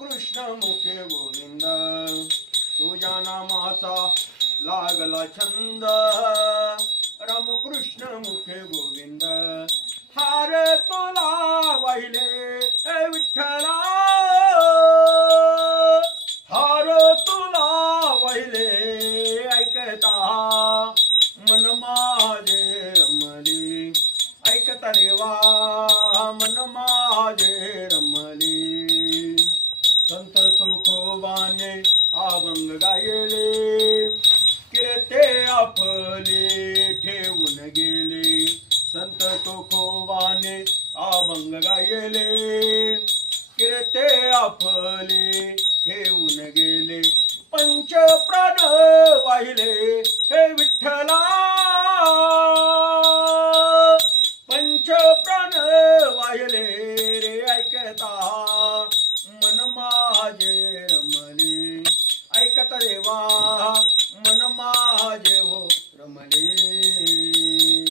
रामकृष्ण मुखे गोविंद तुझ्या नामाचा लागला छंद रामकृष्ण मुखे गोविंद हार तुला वाहिले ए विठ्ठला हार तुला वाहिले ऐकता मन माझे रमली ऐकता रेवा मन माझे रमली संत तुकोबाने अभंग गायले कीर्ते आपले ठेवून गेले संत तुकोबाने अभंग गायले कीर्ते आपले ठेवून गेले पंच प्राण वाहिले हे विठ्ठला पंच प्राण वाहिले रे ऐकता मन माझे रमले ऐकता देवा